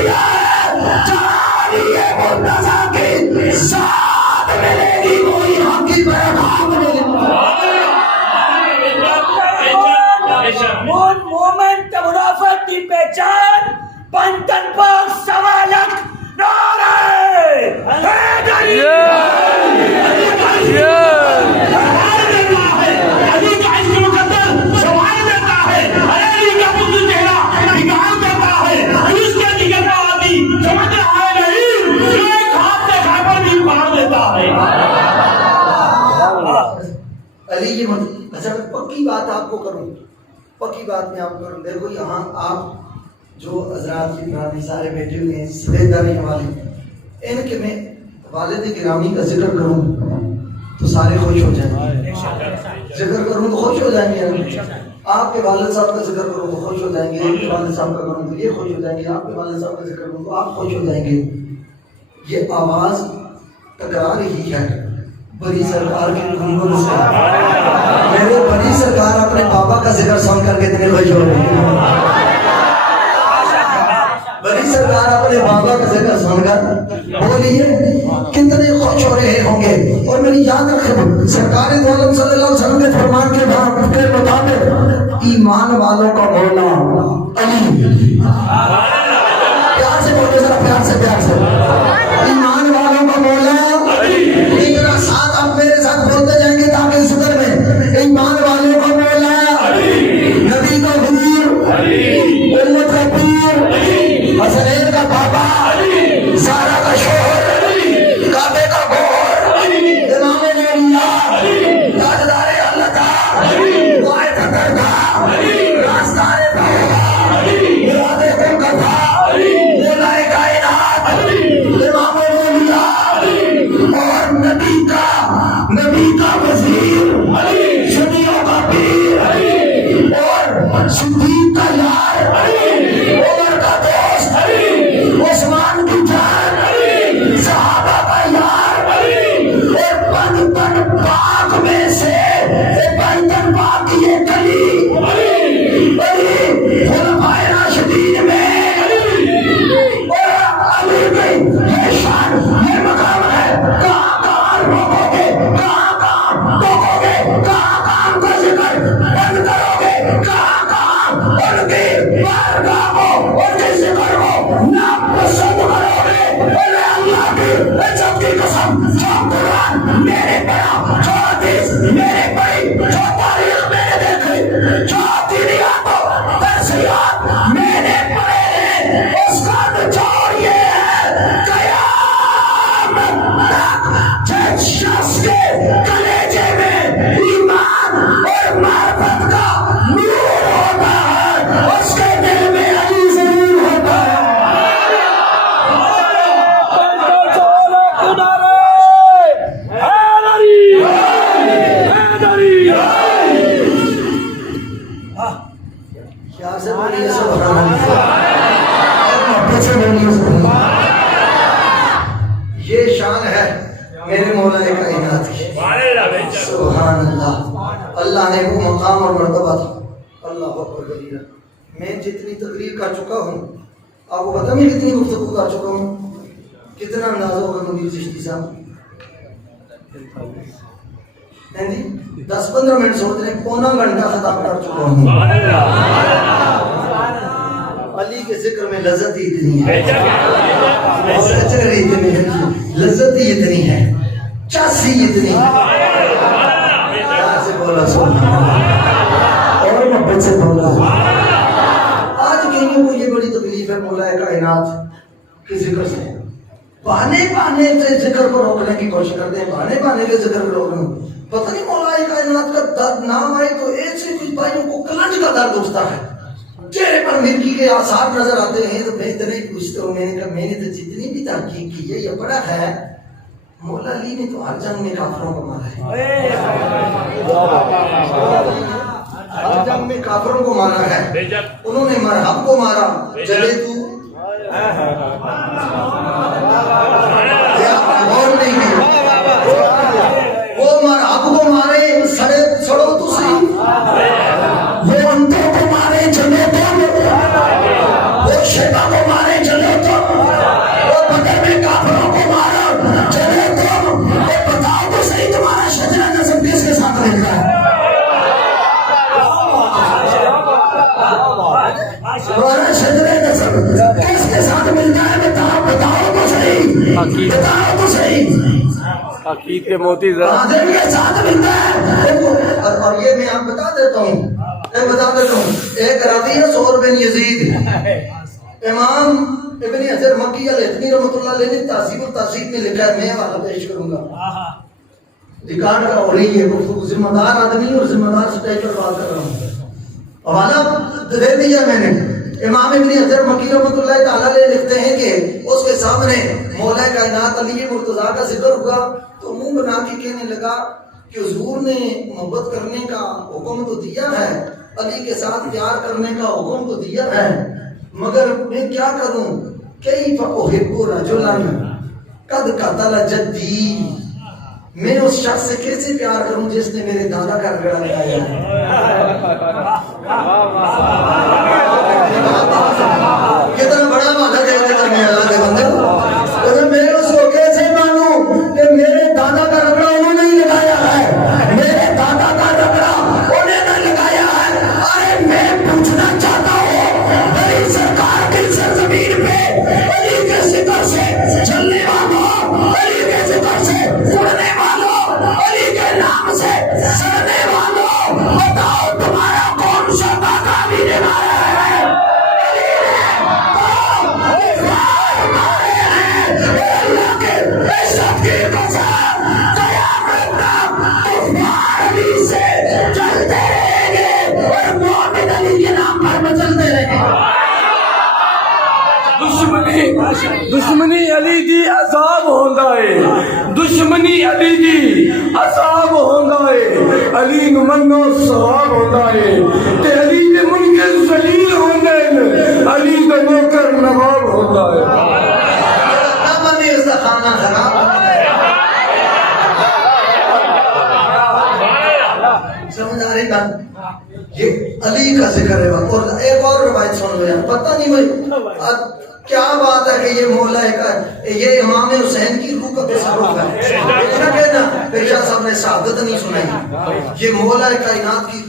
رہی ہے جوانی ہے مرتضی کی ساتھ ملے گی وہ یہاں کی پیغام ملے مومنٹ منافق کی پہچان پنتن پر سوالک نعرہ حیدری علی کا عشق مقدر سوال دیتا ہے علی کا بزرگ چہرہ نگاہ دیتا ہے اس کے دیگر کا آدمی سمجھ رہا ہے نہیں جو ایک ہاتھ سے خیبر بھی پار دیتا ہے علی کی مدد. اچھا میں پکی بات آپ کو کروں پکی بات میں آپ کو کروں. دیکھو یہاں آپ جو حضرات کی پرانی سارے بیٹھے ہوئے ہیں سفید داری والے ان کے میں والد گرامی کا ذکر کروں تو سارے خوش ہو جائیں گے. ذکر کروں تو خوش ہو جائیں گے. آپ کے والد صاحب کا ذکر کروں تو خوش ہو جائیں گے. آپ کے والد صاحب کا کروں تو یہ خوش ہو جائیں گے. آپ کے والد صاحب کا ذکر کروں تو آپ خوش ہو جائیں گے. یہ آواز ٹکرا رہی ہے بڑی سرکار کے گنگن سے. میرے بڑی سرکار اپنے بابا کا ذکر سن کر کے اتنے خوش ہو رہے ہیں. بڑی سرکار اپنے بابا کا ذکر سن کر بولیے کتنے خوش ہو رہے ہوں گے. اور میری یاد رکھیں سرکار دو عالم صلی اللہ علیہ وسلم کے فرمان کے مطابق ایمان والوں کا مولا علی. پیار سے بولے ذرا پیار سے ایمان والوں کا مولا علی. ذرا ساتھ آپ میرے ساتھ بولتے جائیں گے تاکہ صدر میں ایمان والوں کا مولا علی، نبی کا حضور علی، امت کا پیر علی، حسنین کا بابا علی، سارا کا شوہر علی، کعبے کا گور علی، امام الانبیاء علی، تاجدار اللہ کا علی، وائد قدر کا علی، راستار بابا علی، مراد کل کا تھا علی، مولائے کائنات علی، امام الانبیاء علی، اور نبی کا وزیر علی، شنیوں کا پیر علی، اور صدیق کا یار علی، عمر کا دوست علی، عثمان کی جان علی، صحابہ کا یار علی، اور بندن پاک میں سے بندن پاک کی یہ گلی علی، خلفائے راشدین میں علی، اور علی کی یہ شان یہ مقام ہے. کہاں روکو گے کہاں ٹوکو گے کہاں کا ذکر بند کرو گے کہاں ان کی بارگاہ کو ان کے ذکر کو ناپسند کرو گے. بولے اللہ کی عزت کی قسم جو قرآن میرے پڑھا جو حدیث میرے پڑھی جو تاریخ میں نے دیکھی جو دینیات و درسیات میں نے پڑھے ہیں اس کا نچوڑ یہ ہے قیامت تک جس شخص کے کلیجے میں ایمان اور معرفت کا نور ہوتا ہے اس کے دل میں علی ضرور ہوتا ہے. کیا سے بولیے سبحان اللہ اور محبت سے بولیے سبحان اللہ. یہ شان ہے میرے مولا کائنات کی. سبحان اللہ. اللہ نے وہ مقام اور مرتبہ تھا. اللہ اکبر کبیرہ. میں جتنی تقریر کر چکا ہوں آپ کو پتہ میں کتنی گفتگو کر چکا ہوں کتنا اندازہ ہوگا مدیر چشتی صاحب 10-15 منٹ سوچ رہے پونا گھنٹہ خطاب کر چکا ہوں. علی کے ذکر میں لذت ہی اتنی ہے لذت ہی اتنی ہے چس ہی اتنی ہے. سے بولا اور محبت سے بولا. آج کہیں کو یہ بڑی تکلیف ہے مولا کائنات کے ذکر سے بہانے سے ذکر کو روکنے کی کوشش کرتے ہیں. بہانے کے ذکر کو روکنے پتہ نہیں مولا کائنات کا درد نام آئے تو ایسے کچھ بھائیوں کو کلنج کا درد اٹھتا ہے. چہرے پر مرگی کے آثار نظر آتے ہیں تو میں اتنے پوچھتا ہوں میں نے کہا میں نے تو جتنی بھی تحقیق کی ہے یہ بڑا ہے مولا علی نے تو ہر جنگ میں کافروں کو مارا ہے. ہر جنگ میں کافروں کو مارا ہے. انہوں نے مرحب کو مارا چلے تو غور نہیں کی. وہ مرحب کو مارے سڑو تو صحیح. وہ اندھوں کو مارے چلے تو وہ شیبہ کو مارے چلے تو بدر میں کافروں کو مارا، چلے تم بتاؤ تو صحیح تمہارا شجرہ نسب کس کے ساتھ ملتا ہے؟ تمہارا شجرہ نسب کس کے ساتھ ملتا ہے؟ بتاؤ تو صحیح، بتاؤ تو صحیح۔ عقید کے موتی ذرا حاضر کے ساتھ ملتا ہے۔ اور یہ میں آپ بتا دیتا ہوں، ایک رضیہ سور بن یزید، امام ابن حجر مکی الہتمی رحمۃ اللہ علیہ نے تہذیب التہذیب میں لکھا ہے، میں والا پیش کروں گا، ریکارڈ کا ہو رہی ہے، ذمہ دار آدمی اور ذمہ دار سٹیج پر بات کر رہا ہوں، حوالہ دے دیا میں نے۔ امام ابن حجر مکی رحمۃ اللہ تعالیٰ علیہ لکھتے ہیں کہ اس کے سامنے مولا کائنات علی مرتضیٰ کا ذکر ہوا تو منہ بنا کے کہنے لگا کہ حضور نے محبت کرنے کا حکم تو دیا ہے، علی کے ساتھ پیار کرنے کا حکم تو دیا ہے، مگر میں کیا کروں؟ کیف احب رجلا قد قتل جدی، میں اس شخص سے کیسے پیار کروں جس نے میرے دادا کا رگڑا لگایا ہے؟ کتنا بڑا وعدہ کہتے ہیں اللہ کے بندے، میں اس کو کیسے مانوں کہ میرے دادا کا رگڑا انہوں نے لگایا ہے، میرے دادا کا رگڑا انہوں نے لگایا ہے۔ ارے میں پوچھنا چاہتا ہوں، بڑی سرکار کی سرزمین پہ علی کے ذکر سے چلنے والوں، علی کے ذکر سے اڑنے والوں، علی کے نام سے سڑنے والوں، بتاؤ تمہارا کون سا دادا بھی نبھایا ہے؟ اللہ کے عزت کی قسم قیامت تک کفار علی سے چلتے رہیں گے اور مومن علی کے نام پر مچلتے رہیں گے۔ دشمنی علی دی عذاب ہوندا ہے، دشمنی علی دی عذاب ہوندا ہے، علی نو منو ثواب ہوندا ہے، تے علی دے منکر ذلیل ہوندے ہیں، علی دا نوکر نواب ہوندا ہے۔ نہ اس کا کھانا خراب، سمجھ آ رہی بات؟ یہ علی کا ذکر ہے۔ اور ایک اور روایت سن لو یار، پتہ نہیں بھائی کیا بات ہے کہ یہ مولا کا، یہ امام حسین کی روح کا تصرف ہے۔ کیا کہنا پیشہ صاحب نے شہادت نہیں سنائی، یہ مولا کائنات کی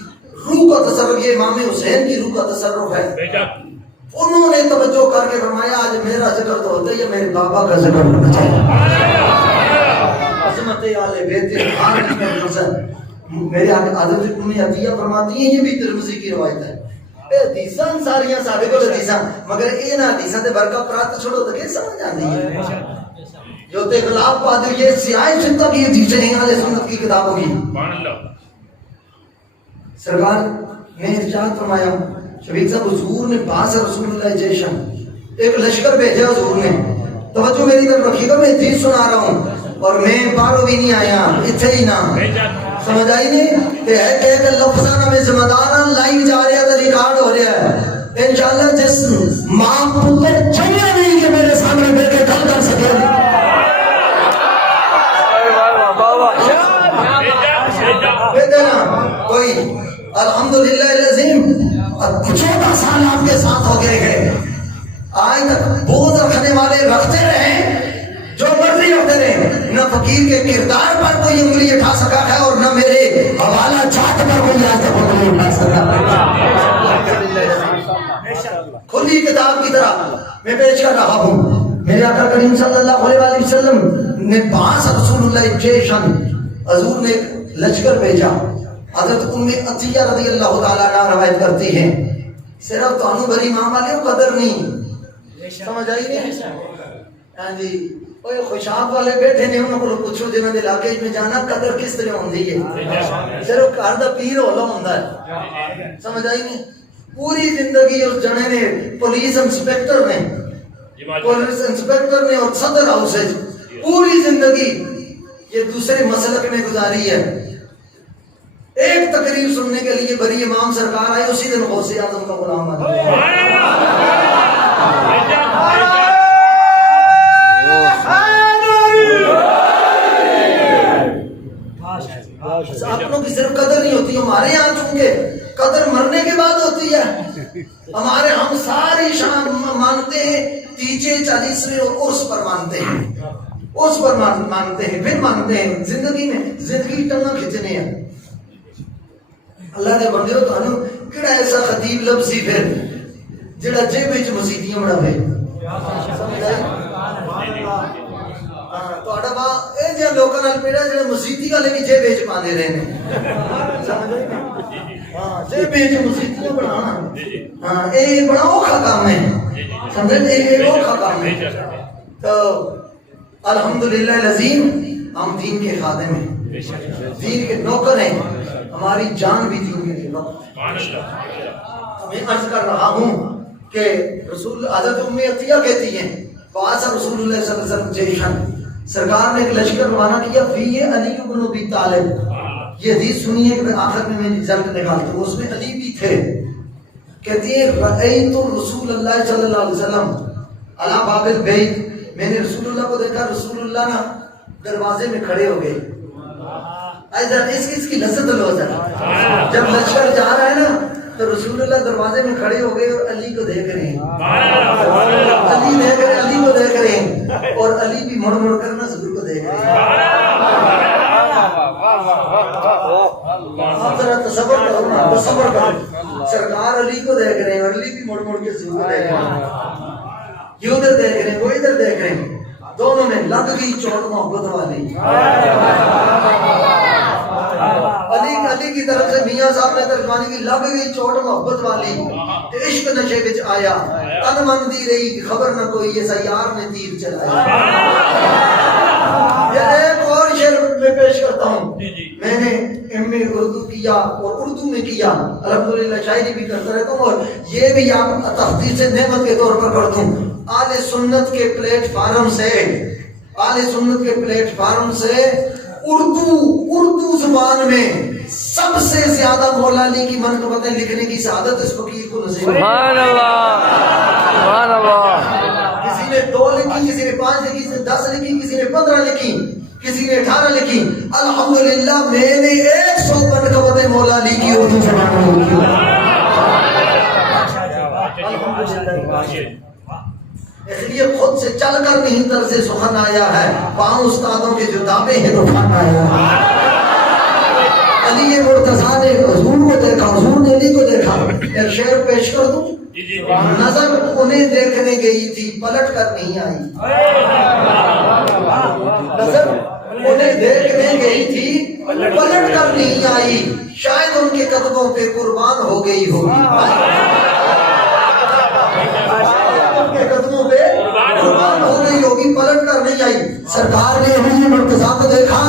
روح کا تصرف، یہ امام حسین کی روح کا تصرف ہے۔ انہوں نے توجہ کر کے فرمایا آج میرا ذکر تو ہوتا ہے، یہ میرے بابا کا ذکر ہونا چاہیے۔ عظمت آل بیت حسن، میرے آگے حضرت ام عطیہ فرماتی ہیں، یہ بھی ترمذی کی روایت ہے۔ حدیثاں ساریاں ساڈے کول حدیثاں، مگر اے نہ حدیثاں تے برکت پرات چھوڑو تے سمجھ آندی ہے جو تے خلاف پا دو۔ یہ سیاہ چتا کی حدیثیں ہیں اہل سنت کی کتابوں کی۔ سرکار نے ارشاد فرمایا، شفیق صاحب حضور نے باس رسول اللہ جیشن، ایک لشکر بھیجا حضور نے، توجہ میری طرف رکھیے گا، میں حدیث سنا رہا ہوں اور میں باہروں بھی نہیں آیا، اتھے ہی نہ سمجھ آئی نہیں کہ ہے کہ لفظاں میں ذمہ داراں لائیو جا رہا ہے، ریکارڈ ہو رہا ہے انشاءاللہ۔ جس ماں پتر چلے نہیں کہ میرے سامنے بیٹھ کے گل کر سکے، کوئی الحمدللہ العظیم 14 سال آپ کے ساتھ ہو گئے ہیں، آج تک بغض رکھنے والے رکھتے رہے، جو مرضی ہوتے رہے، نہ فقیر کے کردار پر کوئی انگلی اٹھا سکا ہے اور نہ میرے حوالہ جات پر کوئی آج تک انگلی اٹھا سکا۔ کھلی کتاب کی طرح میں پیش کر رہا ہوں۔ میرے آقا کریم صلی اللہ علیہ وسلم نے باس رسول اللہ جیشن، حضور نے ایک لشکر بھیجا۔ حضرت ام عطیہ رضی اللہ تعالیٰ عنہ روایت کرتی ہیں، صرف تانوں بری ماں والے قدر نہیں سمجھ آئی نہیں؟ ہاں جی، وہ خوشاب والے بیٹھے نے، انہوں کو پوچھو جنہوں نے علاقے میں جانا قدر کس طرح ہوندی ہے، صرف گھر دا پیر ہولا ہوندا ہے، سمجھ آئی نہیں؟ پوری زندگی اس جنے نے پولیس انسپیکٹر نے اور صدر ہاؤس ہے، پوری زندگی یہ دوسرے مسلک میں گزاری ہے۔ ایک تقریر سننے کے لیے بری امام سرکار آئے، اسی دن غوث اعظم کا غلام بن گیا۔ اپنوں کی صرف قدر نہیں ہوتی، ہمارے یہاں چونکہ قدر مرنے کے بعد ہوتی ہے، ہمارے ہم ساری شان مانتے ہیں، تیجا نیچے 40ویں اور عرس پر مانتے ہیں، عرس پر مانتے ہیں، پھر مانتے ہیں زندگی میں زندگی ٹنگا کھچنے ہیں۔ اللہ نے بندے ہو تانوں کیڑا ایسا خطیب لفظی پھر جڑا جیب وچ مسیتیاں بڑھاوے، تہاڈا با اے جے لوکاں نال پیڑا جڑے مسیتی والے بھی جیب وچ پاندے رہے نے، ہاں جیب وچ مسیتیاں بڑھانا، ہاں اے بڑا اوکھا کام ہے، سمجھے اے اوکھا کام ہے۔ تو الحمدللہ العظیم ہم دین کے خادم ہیں، دین کے نوکر ہیں، ہماری جان بھی دین کے لیے وقف ہے۔ میں عرض کر رہا ہوں کہ رسول حضرت ام عطیہ کہتی ہیں بعث رسول اللہ صلی اللہ علیہ وسلم جیشن، سرکار نے ایک لشکر روانہ کیا، فی علی بن ابی طالب، یہ حدیث سنیے کہ آخر میں رزلٹ نکالتا ہوں، اس میں علی بھی تھے۔ کہتی ہے رأیت رسول اللہ صلی اللہ علیہ وسلم علی باب البیت، میں نے رسول اللہ کو دیکھا، رسول اللہ نا دروازے میں کھڑے ہو گئے۔ اس کی لذت لو ذرا، جب لشکر جا رہا ہے نا تو رسول اللہ دروازے میں کھڑے ہو گئے اور علی کو دیکھ رہے ہیں، علی دیکھ رہے ہیں، علی کو دیکھ رہے ہیں، اور علی بھی مڑ مڑ کر نصر کو دیکھ رہے ہیں۔ آپ ذرا تصور کرو نا، تصور کرو، سرکار علی کو دیکھ رہے ہیں اور علی بھی مڑ مڑ کے ضرور کو دیکھ رہے ہیں، یہ ادھر دیکھ رہے ہیں وہ ادھر دیکھ رہے ہیں، دونوں میں لگ گئی چوٹ محبت والی۔ علی کی طرف سے میاں صاحب نے ترجمانی کی، لگ گئی چوٹ محبت والی، عشق نشے وچ آیا، تن من دی رہی خبر نہ کوئی، یہ سیار نے تیر چلایا۔ یہ ایک اور شعر میں پیش کرتا ہوں، میں نے ایم اے اردو کیا اور اردو میں کیا، الحمدللہ شاعری بھی کرتا رہتا ہوں، اور یہ بھی آپ تخصیص نعمت کے طور پر کرتا ہوں۔ آل سنت کے پلیٹ فارم سے، آل سنت کے پلیٹ فارم سے اردو زبان میں سب سے زیادہ مولا علی کی منقبتیں لکھنے کی سعادت اس فقیر کو نصیب ہے۔ سبحان اللہ، سبحان اللہ۔ کسی نے 2 لکھی، کسی نے 5 لکھی، کسی نے 10 لکھی، کسی نے 15 لکھی، کسی نے 18 لکھی، الحمدللہ میں نے 100 منقبتیں مولا علی کی اردو زبان میں لکھی۔ اس لیے خود سے چل کر نہیں طرز سخن آیا ہے، پاؤں استادوں کے جو دعوے ہیں تو فن آیا ہے۔ علی مرتضیٰ نے حضور کو دیکھا، حضور نے علی کو دیکھا۔ ایک شعر پیش کر دوں، نظر انہیں دیکھنے گئی تھی پلٹ کر نہیں آئی، نظر انہیں دیکھنے گئی تھی پلٹ کر نہیں آئی، شاید ان کے قدموں پہ قربان ہو گئی ہوگی، قدموں پہ قربان ہو گئی ہوگی، پلٹ کر نہیں آئی۔ سرکار نے علی مرتضیٰ کو دیکھا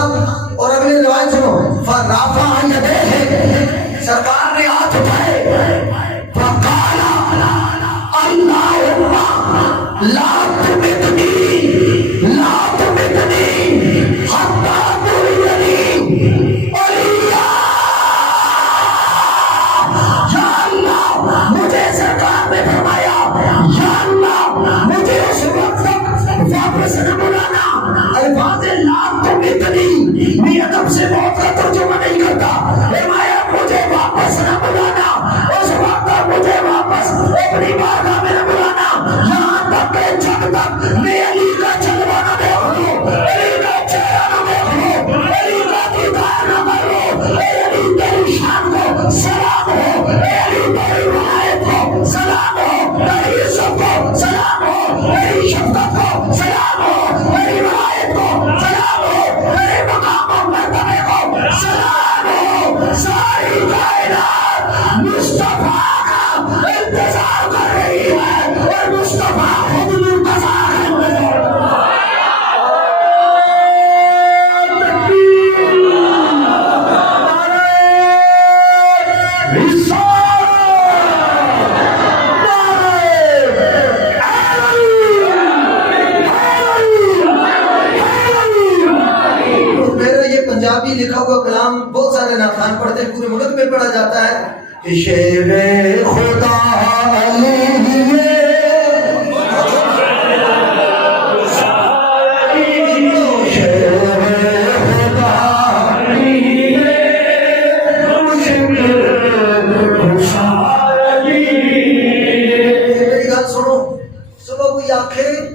اور اگلی روایت سنو، فرافع یدیہ، سرکار نے ہاتھ اٹھائے، فقال اللہم لا تمتنی لا تمتنی حتی ترینی علیہ، یا اللہ مجھے سرکار نے فرمایا، یا اللہ مجھے اس وقت تک واپس نہ بلانا۔ الفاظ لا تمتنی نیت اب سے موت کا ترجمہ نہیں کرتا، فرمایا مجھے واپس نہ بلانا، اس وقت تک مجھے واپس اپنی بارگاہ میں نہ بلانا، یہاں تک کہ جب تک میں علی کا جلوہ نہ دیکھ لوں، علی کا چہرہ نہ دیکھ لوں، علی کا دیدار نہ کر لوں۔ اے علی تیری شان کو سلام ہو، اے علی تیری ولایت کو سلام ہو، تیری عزت کو سلام ہو، تیری شفقت کو سلام ہو، تیری ولایت کو سلام ہو، تیرے مقام و مرتبے کو سلام ہو۔ ساری کائنات مصطفیٰ کا انتظار کر رہی ہے اور مصطفیٰ خود منتظر ہے۔ پنجابی لکھا ہوا کلام بہت سارے ناخوان پڑھتے ہیں، پورے ملک میں پڑھا جاتا ہے کہ شیر خدا علی میری گل سنو، صبح کوئی آنکھیں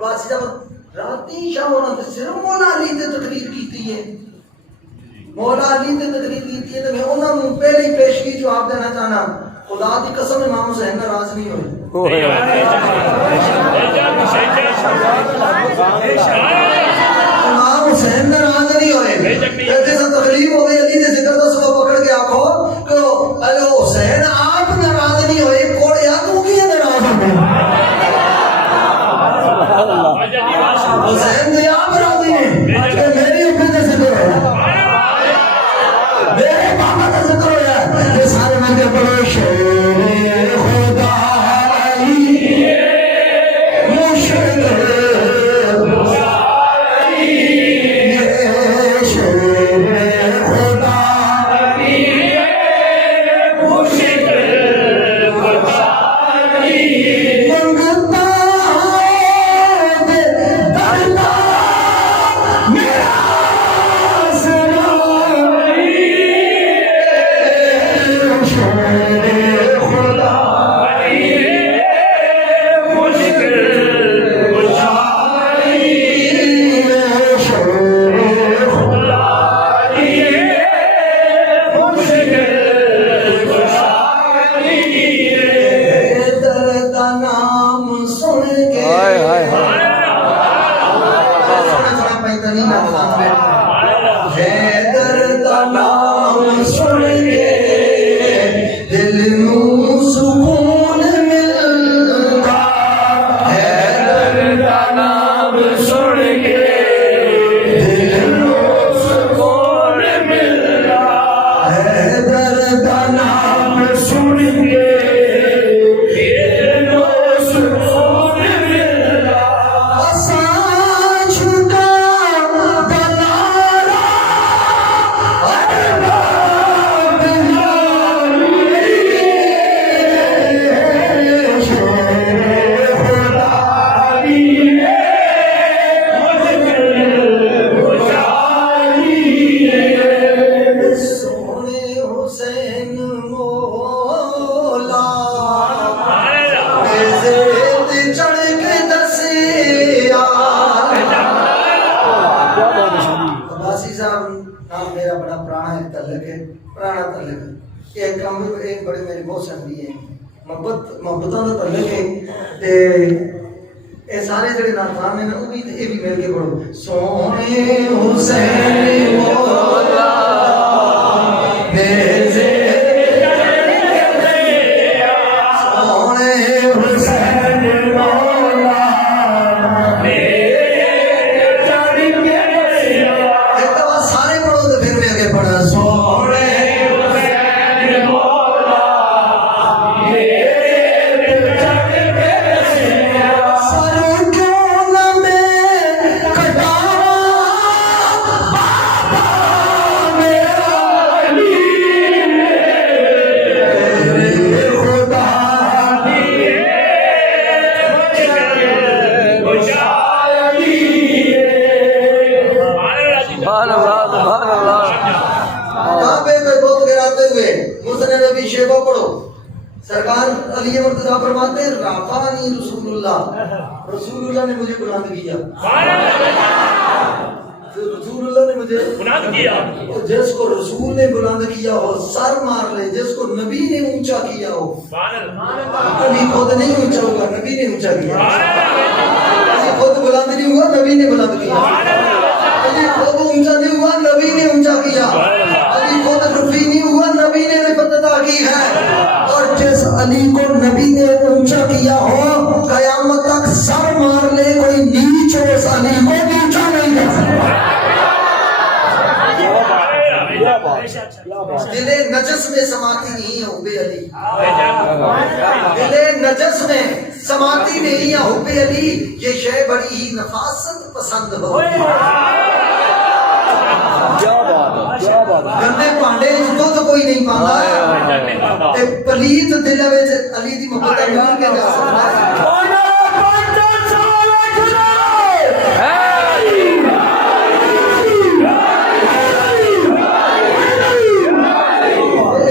واسی جب راتی شاہ ہونا تے صرف مولا علی تے تقریر کیتی ہے، مولا علی تے تقریر کیتی ہے، تے میں انہاں نوں پہلی پیشگی جواب دینا چاہنا، خدا دی قسم امام حسین ناراض نہیں ہوئے، امام حسین ناراض نہیں ہوئے، جیسا تقریب ہو گئی علی دے ذکر دا سبب پکڑ کے آکھو کہ اے حسین آپ ناراض نہیں ہوئے، کوڑیا تو کی ناراض ہو حسین دے آپ راضی ہیں کہ میری اپنے دے ذکر ہو، میرے بابا کا ذکر ہو جائے، یہ سارے مل کے پڑھو شیر خدا علی مشکل محبتوں کا تعلق ہے، اے سارے جڑے ناکام ہیں نا وہ بھی مل کے پڑھو سونے حسین مولا بیزے سونے حسین مولا ایک دفعہ سارے پڑھو تو پھر میں آگے پڑھا سونے سرکار علی مرتضیٰ فرماتے ہیں رافانی رسول اللہ نے مجھے بلند کیا، رسول اللہ نے مجھے بلند کیا، جس کو رسول نے بلند کیا ہو سر مار لے، جس کو نبی نے اونچا کیا ہو، علی خود نہیں اونچا ہوگا، نبی نے اونچا کیا، علی خود بلند نہیں ہوا، نبی نے بلند کیا، علی خود اونچا نہیں ہوا، نبی نے اونچا کیا، علی خود رفیع نہیں ہوا، نبی نے رفعت عطا کی ہے، اور جس علی کو نبی نے اونچا کیا ہو قیامت تک سر مار لے کوئی نیچ اس علی کو نیچا نہیں کر سکتا۔ دل نجس میں سماتی نہیں ہے حب علی، دل نجس میں سماتی نہیں ہے حب علی، یہ شے بڑی ہی نفاست پسند ہو، گندے پانڈے دودھ کوئی نہیں پاندا، پلیت دل وچ علی دی محبت مل کے جا سکتا ہے۔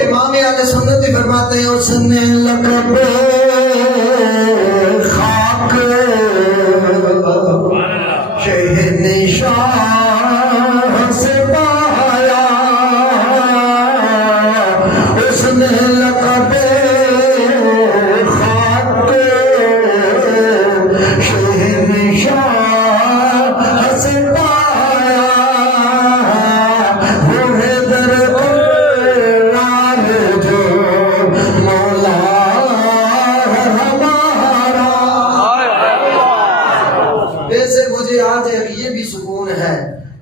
امام اہل سنت بھی فرماتے ہیں اس نے لقب خاک شہنشاہ سے پایا اس نے لقب خاک شہنشاہ سے پایا وہ ہے در نام جو مولا ہمارا. ویسے مجھے آج ایک یہ بھی سکون ہے،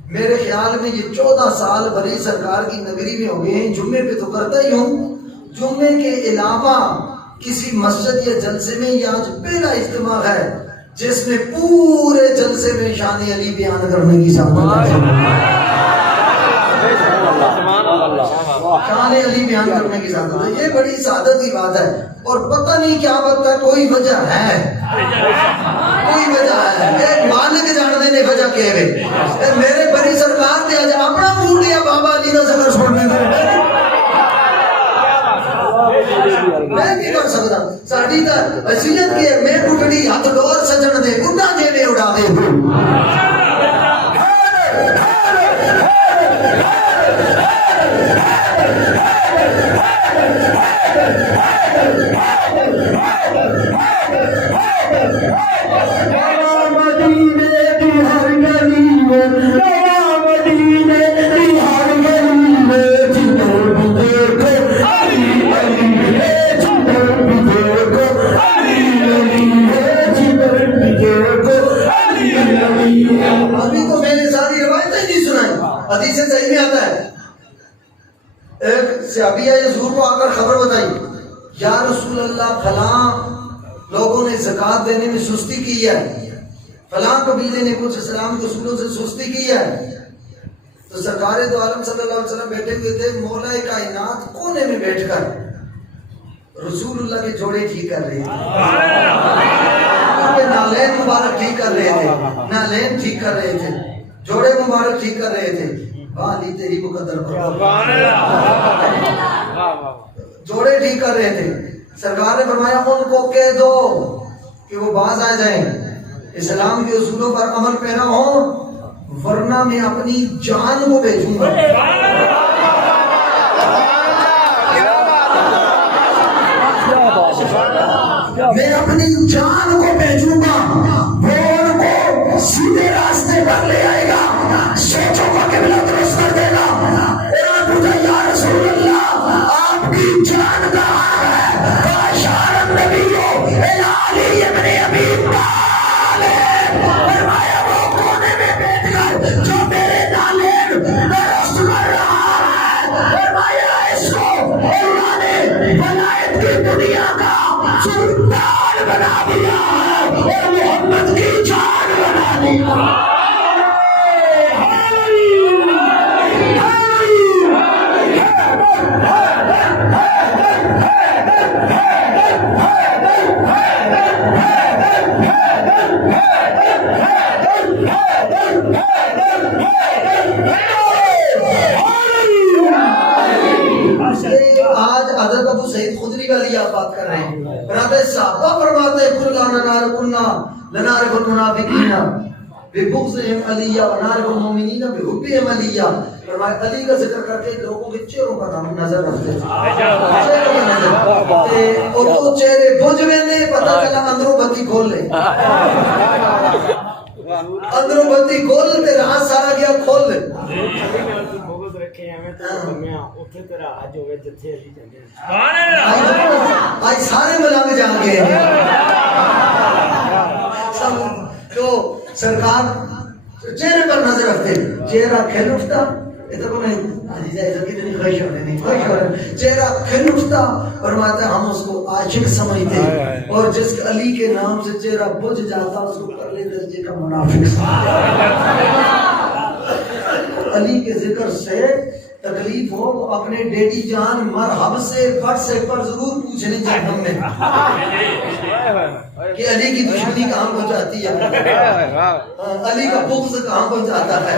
میرے خیال میں یہ 14 سال بڑی سرکار کی نگری میں ہو گئے ہیں، جمعے پہ تو کرتا ہی ہوں، جمعے کے علاوہ کسی مسجد یا جلسے میں یہ آج پہلا اجتماع ہے جس میں پورے جلسے میں شان علی بیان کرنے کی سعادت ہے. شان علی بیان کرنے کی سعادت ہے، یہ بڑی سعادت کی بات ہے. اور پتہ نہیں کیا بات ہے، کوئی وجہ ہے، کوئی وجہ ہے، ایک مالک جان دینے وجہ کے ہوئے میرے بڑی سرکار نے آج اپنا پور لیا بابا علی کا ذکر چھوڑنے کا. میں نہیں کر سکتا، ساڑی تا حیثیت کی ہے، میں ٹوٹڑی ہاتھ ڈور سجن دے گنڈا دے میں اڑا دے. مدینے کی ہر گلی میں، مدینے کی ہر گلی میں جدھر بھی دیکھو علی علی ہے، جدھر بھی دیکھو علی علی ہے، جدھر بھی دیکھو علی علی ہے. ابھی تو میں نے ساری روایتیں نہیں سنائی، حدیث صحیح میں آتا ہے. ایک صحابی ہے حضور کو آ کر خبر بتائی، یا رسول اللہ فلاں لوگوں نے زکوٰۃ دینے میں سستی کی ہے، فلاں قبیلے نے کچھ اسلام کے اصولوں سے سستی کی ہے. تو سرکار دو عالم صلی اللہ علیہ وسلم بیٹھے ہوئے تھے، مولا کائنات کونے میں بیٹھ کر رسول اللہ کے جوڑے ٹھیک کر رہے تھے، ان کے نالین مبارک ٹھیک کر رہے تھے، نالین ٹھیک کر رہے تھے، جوڑے مبارک ٹھیک کر رہے تھے. والی تیری مقدر پر جوڑے ٹھیک کر رہے تھے. سرکار نے فرمایا ان کو کہہ دو کہ وہ باز آ جائیں، اسلام کے اصولوں پر عمل پیرا ہو، ورنہ میں اپنی جان کو بیچوں گا. میں اپنی جان کو بیچوں گا، وہ ان کو سیدھے راستے پر لے آئے گا، سوچوں کا قبلہ درست کر دے گا. اور پوچھا یا رسول اللہ آپ کی جان کہاں ہے؟ اشار النبی الی علی ابن ابی طالب، فرمایا وہ کونے میں بیٹھ کر جو میرے نالین درست کر رہا ہے، فرمایا اس کو اللہ نے ولایت کی دنیا کا سلطان بنا دیا اور محمد کی جان بنا دیا. آج حضرت ابو سعید خدری والی آپ بات کر رہے ہیں، برادر صحابہ فرماتے ہیں کلنا لنعرف المنافقین ببغضهم علیہ ونعرف المؤمنین بحبهم علیہ. فرمایا علی کا ذکر کر کے لوگوں کے چہروں کا نام نظر رکھتے تھے، اور تو چہرے بجھ میں نے پتہ چلا اندروں بتی کھول لے، اندروں بتی کھول لے، تیرا ہاتھ سارا گیا کھول لے. آج سارے ملانگ جان گئے جو سرکار چہرے پر نظر رکھتے، چہرہ کھل اٹھتا، چہرہ کھل اٹھتا، فرماتا ہم اس کو عاشق سمجھتے، اور جس علی کے نام سے چہرہ بجھ جاتا اس کو پرلے درجے کا منافق سمجھتے. علی کے ذکر سے تکلیف ہو تو اپنے ڈیڈی جان مرحب سے فٹ سے پر ضرور پوچھنے جہنم میں کہ علی کی دشمنی کہاں پہنچاتی ہے، علی کا بغض کہاں پہنچاتا ہے.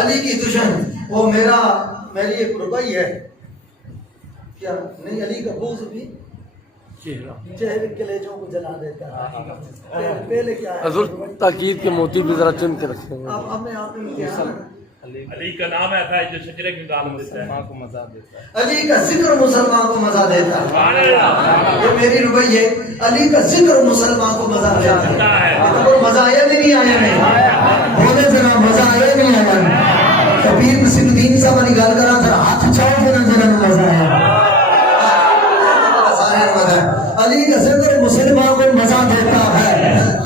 علی کی دشمن وہ میری ایک ربائی ہے کیا نہیں، علی کا بغض بھی چہرے کلیجوں کو جلا دیتا ہے. پہلے کیا ہے حضور تاکید کے موتی بھی ذرا چن کے رکھیں گے. اب ہمیں آپ امتحان علی کا نام ایسا ہے جو شجرے کی دال میں دیتا ہے. علی کا ذکر مسلمان کو مزہ دیتا ہے. سبحان اللہ. یہ میری روی ہے. علی کا ذکر مسلمان کو مزہ دیتا ہے. تو مزہ آیا بھی نہیں آیا نہیں بولے ذرا مزہ آیا نہیں آیا. کبیر نصیر الدین صاحب علی گل کرا ذرا ہاتھ چاؤ ذرا ذرا مزہ آیا. سارے مزہ علی کا ذکر مسلمان کو مزہ دیتا ہے.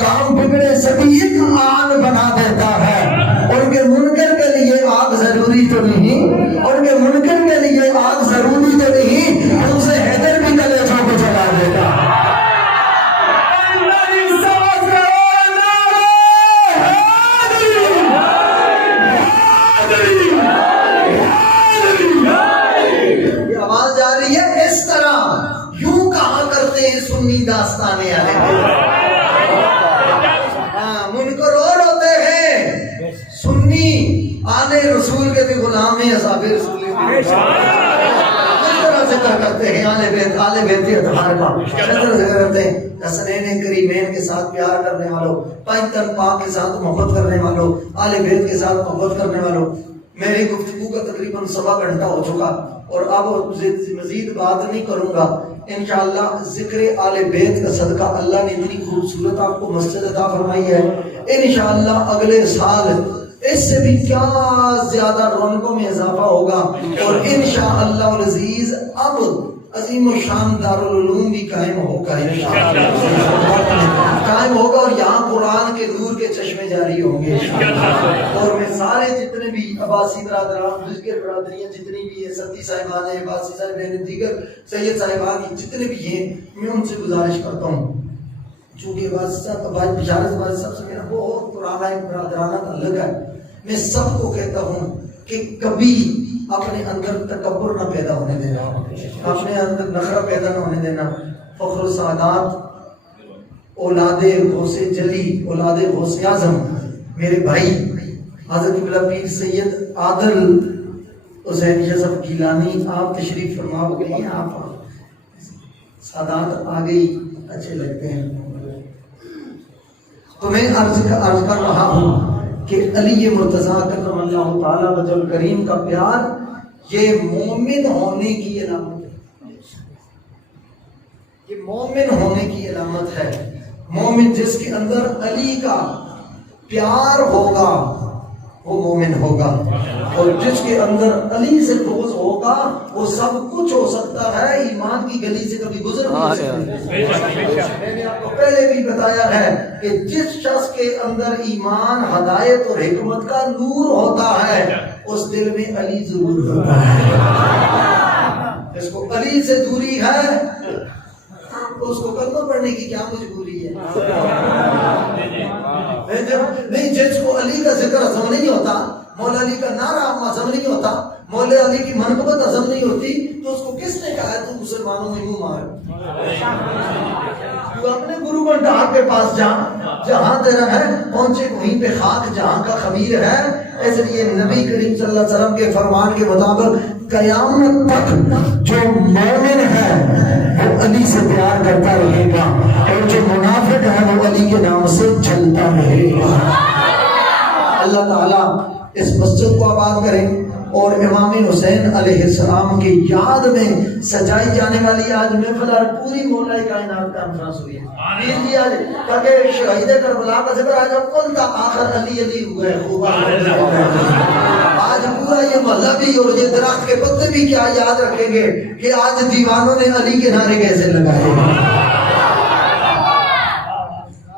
کام بگڑے سبھی ایک آگ بنا دیتا ہے. ان کے منکر کے لیے آگ ضروری تو نہیں, ان کے منکر کے لیے آگ ضروری تو نہیں, ان سے حیدر بھی کلیجوں کو جلا دیتا. یہ آواز جا رہی ہے اس طرح یوں کہا کرتے ہیں سنی داستانے والے. منکر اور ہوتے ہیں, سنی آنے رسول کے بھی غلام ہیں, اصحاب رسول اس طرح ذکر کرتے ہیں آل بیت اطہار کا. ذکر کرتے ہیں حسنین کریمین کے ساتھ پیار کرنے والوں, پنجتن پاک کے ساتھ محبت کرنے والوں, آل بیت کے ساتھ محبت کرنے والوں. میری گفتگو کا تقریباً 1.25 گھنٹہ ہو چکا اور اب مزید بات نہیں کروں گا. انشاءاللہ ذکر آل بیت کا صدقہ اللہ نے اتنی خوبصورت آپ کو مسجد عطا فرمائی ہے. انشاءاللہ اگلے سال اس سے بھی کیا زیادہ رونقوں میں اضافہ ہوگا اور انشاءاللہ العزیز اب عظیم و شان دارالعلوم بھی قائم ہوگا. قائم ہوگا اور یہاں قرآن کے نور کے چشمے جاری ہوں گے. اور میں سارے جتنے بھی عباسی برادران, دیگر برادریاں جتنی بھی ہیں, ستی صاحبان ہیں, عباسی صاحب, دیگر سید صاحبان جتنے بھی ہیں, میں ان سے گزارش کرتا ہوں چونکہ عباسی صاحب بشارت عباسی صاحب سے میرا بہت پرانا ایک برادرانہ تعلق ہے. میں سب کو کہتا ہوں کہ کبھی اپنے اندر تکبر نہ پیدا ہونے دینا, اپنے اندر نخرہ پیدا نہ ہونے دینا. فخر السعادات اولاد غوث جلی, اولاد غوث اعظم, میرے بھائی حضرت قبلہ پیر سید عادل حسین یوسف گیلانی, آپ تشریف فرما ہو گئی ہیں. آپ سعادات آ گئی, اچھے لگتے ہیں. تو میں عرض کر رہا ہوں کہ علی مرتضیٰ کرم اللہ تعالیٰ وجہ الکریم کا پیار یہ مومن ہونے کی علامت ہے. یہ مومن ہونے کی علامت ہے. مومن جس کے اندر علی کا پیار ہوگا وہ مومن ہوگا, اور جس کے اندر علی سے بغض ہوگا وہ سب کچھ ہو سکتا ہے, ایمان کی گلی سے کبھی گزر نہیں سکتا. میں نے آپ کو پہلے بھی بتایا ہے کہ جس شخص کے اندر ایمان, ہدایت اور حکمت کا نور ہوتا ہے اس دل میں علی ضرور ہوتا ہے. جس کو علی سے دوری ہے تو اس کو کلمہ پڑھنے کی کیا مجبوری ہے؟ نہیں, جس کو علی کا ذکر ہضم نہیں ہوتا, مولا علی کا نعرہ ہضم نہیں ہوتا, مولا علی کی منقبت ہضم نہیں ہوتی, تو اس کو کس نے کہا ہے تو مسلمانوں میں منہ مار. تو اپنے گرو گھنٹار کے پاس جا, جہاں تیرا ہے پہنچے وہیں پہ خاک جہاں کا خبیر ہے. اس لیے نبی کریم صلی اللہ علیہ وسلم کے فرمان کے مطابق قیامت تک جو مومن ہے وہ علی سے پیار کرتا رہے گا, اور جو منافق ہے وہ علی کے نام سے جلتا رہے گا. اللہ تعالیٰ اس مسجد کو آباد کرے اور امام حسین علیہ السلام کی یاد میں سجائی جانے والی آج محفل پوری مولا کائنات کا انفراس ہوئی ہے. تاکہ شہید کربلا کا ذکر آج کل تا آخر علی علی ہوئے خوب. آج پورا یہ محلہ بھی اور یہ درخت کے پتے بھی کیا یاد رکھیں گے کہ آج دیوانوں نے علی کے نعرے کیسے لگائے.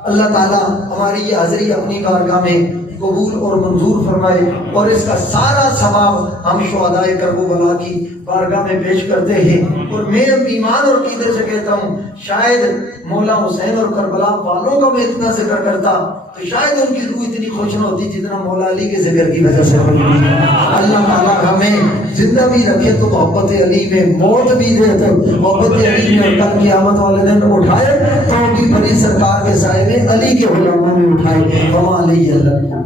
اللہ تعالیٰ ہماری یہ حاضری اپنی بارگاہ میں قبول اور منظور فرمائے, اور اس کا سارا ثواب ہم شہدائے کربلا کی بارگاہ میں پیش کرتے ہیں. اور میں ایمان اور عقیدے سے کہتا ہوں شاید مولا حسین اور کربلا والوں کا میں اتنا ذکر کرتا تو شاید ان کی روح اتنی خوش نہ ہوتی جتنا مولا علی کے ذکر کی وجہ سے ہوئی. اللہ تعالیٰ ہمیں زندہ بھی رکھے تو محبت علی میں, موت بھی دے تو محبت علی میں, اور کل قیامت والے دن اٹھائے تو بھی بڑی سرکار کے سائے میں علی کے غلاموں میں اٹھائے. وما علیہ اللہ.